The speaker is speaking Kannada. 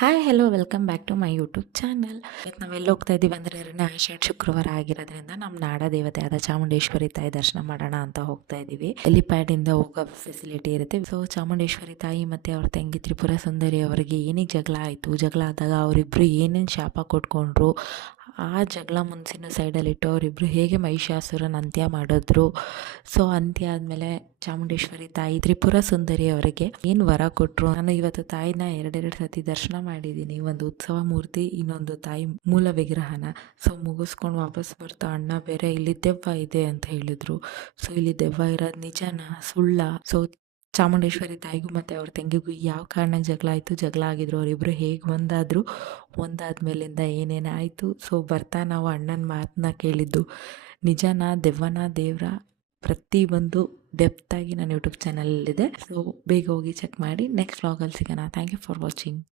Hi hello welcome back to my YouTube channel. ಇವತ್ತು ನಾವೆಲ್ಲ ಹೋಗ್ತಾ ಇದ್ದೀವಿ ಅಂದರೆ ಎರಡನೇ ಆಷಾಢ ಶುಕ್ರವಾರ ಆಗಿರೋದ್ರಿಂದ ನಮ್ಮ ನಾಡ ದೇವತೆ ಆದ ಚಾಮುಂಡೇಶ್ವರಿ ತಾಯಿ ದರ್ಶನ ಮಾಡೋಣ ಅಂತ ಹೋಗ್ತಾ ಇದ್ದೀವಿ. ಹೆಲಿಪ್ಯಾಡಿಂದ ಹೋಗೋ ಫೆಸಿಲಿಟಿ ಇರುತ್ತೆ. ಸೊ ಚಾಮುಂಡೇಶ್ವರಿ ತಾಯಿ ಮತ್ತು ಅವ್ರ ತಂಗಿ ತ್ರಿಪುರ ಸುಂದರಿ ಅವರಿಗೆ ಏನಿಗೆ ಜಗಳ ಆಯಿತು, ಜಗಳ ಆದಾಗ ಅವರಿಬ್ಬರು ಏನೇನು ಶಾಪ ಕೊಟ್ಕೊಂಡ್ರು, ಆ ಜಗಳ ಮುನ್ಸಿನ ಸೈಡಲ್ಲಿಟ್ಟು ಅವರಿಬ್ಬರು ಹೇಗೆ ಮಹಿಷಾಸುರನ ಅಂತ್ಯ ಮಾಡಿದ್ರು. ಸೊ ಅಂತ್ಯ ಆದಮೇಲೆ ಚಾಮುಂಡೇಶ್ವರಿ ತಾಯಿ ತ್ರಿಪುರ ಸುಂದರಿ ಅವರಿಗೆ ಏನು ವರ ಕೊಟ್ಟರು. ನಾನು ಇವತ್ತು ತಾಯಿನ ಎರಡೆರಡು ಸತಿ ದರ್ಶನ ಮಾಡಿದ್ದೀನಿ. ಒಂದು ಉತ್ಸವ ಮೂರ್ತಿ, ಇನ್ನೊಂದು ತಾಯಿ ಮೂಲ ವಿಗ್ರಹನ. ಸೊ ಮುಗಿಸ್ಕೊಂಡು ವಾಪಸ್ ಬರ್ತಾ ಅಣ್ಣ ಬೇರೆ ಇಲ್ಲಿ ದೆವ್ವ ಇದೆ ಅಂತ ಹೇಳಿದ್ರು. ಸೊ ಇಲ್ಲಿ ದೆವ್ವ ಇರೋದು ನಿಜನಾ ಸುಳ್ಳ? ಸೊ ಚಾಮುಂಡೇಶ್ವರಿ ತಾಯಿಗೂ ಮತ್ತು ಅವ್ರ ತಂಗಿಗೂ ಯಾವ ಕಾರಣಕ್ಕೆ ಜಗಳ ಆಯಿತು, ಜಗಳ ಆಗಿದ್ರು, ಅವರಿಬ್ಬರು ಹೇಗೆ ಒಂದಾದರು, ಒಂದಾದ್ಮೇಲಿಂದ ಏನೇನು ಆಯಿತು. ಸೊ ಬರ್ತಾ ನಾವು ಅಣ್ಣನ ಮಾತನ್ನ ಕೇಳಿದ್ದು ನಿಜನಾ ದೆವ್ವನ ದೇವ್ರ ಪ್ರತಿಯೊಂದು ಡೆಪ್ತಾಗಿ ನನ್ನ ಯೂಟ್ಯೂಬ್ ಚಾನಲಲ್ಲಿದೆ. ಸೊ ಬೇಗ ಹೋಗಿ ಚೆಕ್ ಮಾಡಿ. ನೆಕ್ಸ್ಟ್ ವ್ಲಾಗಲ್ಲಿ ಸಿಗೋಣ. Thank you for watching.